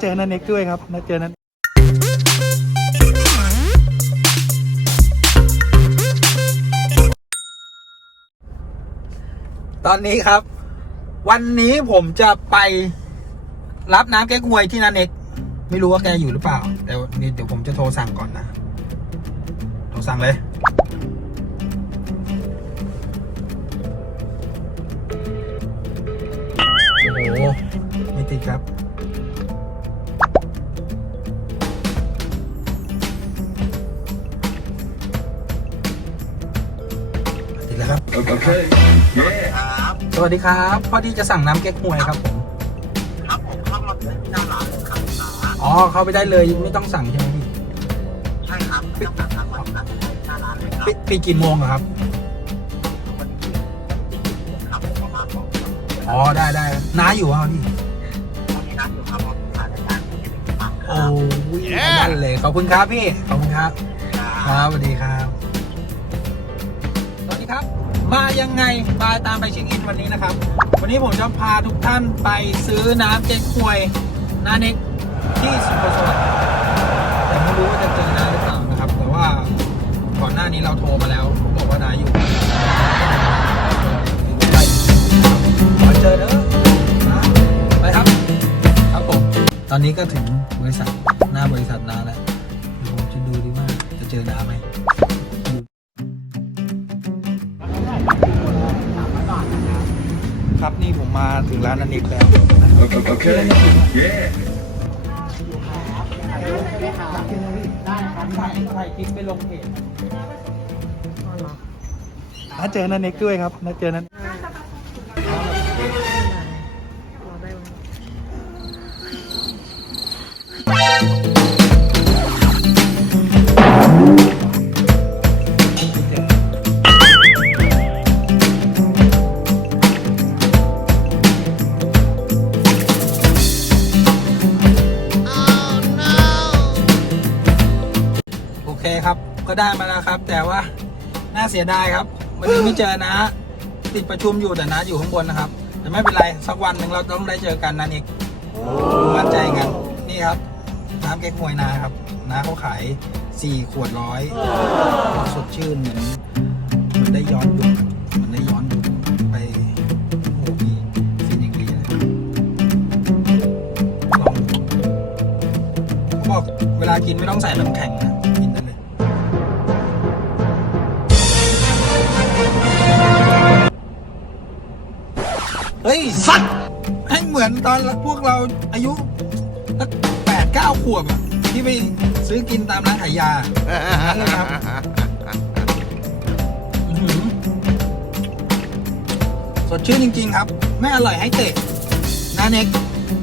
เจอนันเน็กด้วยครับนัดเจอนันตอนนี้ครับ วันนี้ผมจะไปรับน้ำแก้กวยที่นันเน็ก ไม่รู้ว่าแกอยู่หรือเปล่า แต่เดี๋ยวผมจะโทรสั่งก่อนนะ โทรสั่งเลย โอ้โห ไม่ติดครับ ติดแล้วครับ Okay. Yeah. ครับสวัสดีครับ พอดีจะสั่งน้ำแก๊กฮวยครับผมครับผมเข้ามาที่หน้าร้านเลยครับอ่าอ๋อเข้าไปได้เลยไม่ต้องสั่งใช่ไหมพี่ใช่ครับไม่ต้องสั่งทางวันนั้นหน้าร้านเลยครับปิดปิดกี่โมงอะครับวันนี้ครับผมประมาณสองครับอ๋อได้ได้น้าอยู่อะพี่วันนี้นัดอยู่ครับผมถ่ายรายการที่จะเป็นฝั่งคโอ้รับยนั่นเลยขอบคุณครับพี่ขอบคุณครับ ครับสวัสดีครับสวัสดีครับ มายังไงมาตามไปเช็คอินวันนี้นะครับ วันนี้ผมจะพาทุกท่านไปซื้อน้ำเจ๊กฮวยนาเน็กที่สุโขทัยแต่ไม่รู้ว่าจะเจอนาหรือเปล่านะครับ แต่ว่าก่อนหน้านี้เราโทรมาแล้วผมบอกว่านาอยู่ไปขอเจอเด้อนะไปครับ ครับผม ตอนนี้ก็ถึงบริษัทหน้าบริษัทนาแล้วเดี๋ยวผมจะดูดีว่าจะเจอนาไหม ครับนี่ผมมาถึงร้านนันนิกแล้วโอเคได้ครับใส่ใส่คลิปไปลงเพจนัดเจอนันเน็กด้วยครับนัดเจอนัน เคครับ ก็ได้มาแล้วครับ แต่ว่าน่าเสียดายครับวันนี้ไม่เจอนะติดประชุมอยู่แต่นะอยู่ข้างบนนะครับ แต่ไม่เป็นไรสักวันหนึ่งเราต้องได้เจอกันนันอีกมั่นใจกันนี่ครับ น้ำแก๊กฮวยนาครับนาเขาขายสี่ขวดร้อยสดชื่นเหมือนเหมือนได้ย้อนยุคเหมือนได้ย้อนยุคไปโอ้โหมีฟินอย่างดีเลยลองดูเขาบอกเวลากินไม่ต้องใส่น้ำแข็งนะ เฮ้ย สัตว์ให้เหมือนตอนพวกเราอายุสักแปดเก้าขวบอะที่ไปซื้อกินตามร้านขายยานั้นเลยครับอื้อหือสดชื่นจริง ๆ ครับ ไม่อร่อยให้เตะนาเน็ก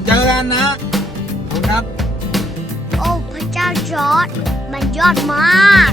เจอกันนะขอบคุณครับ โอ้พระเจ้าจอร์ดมันยอดมาก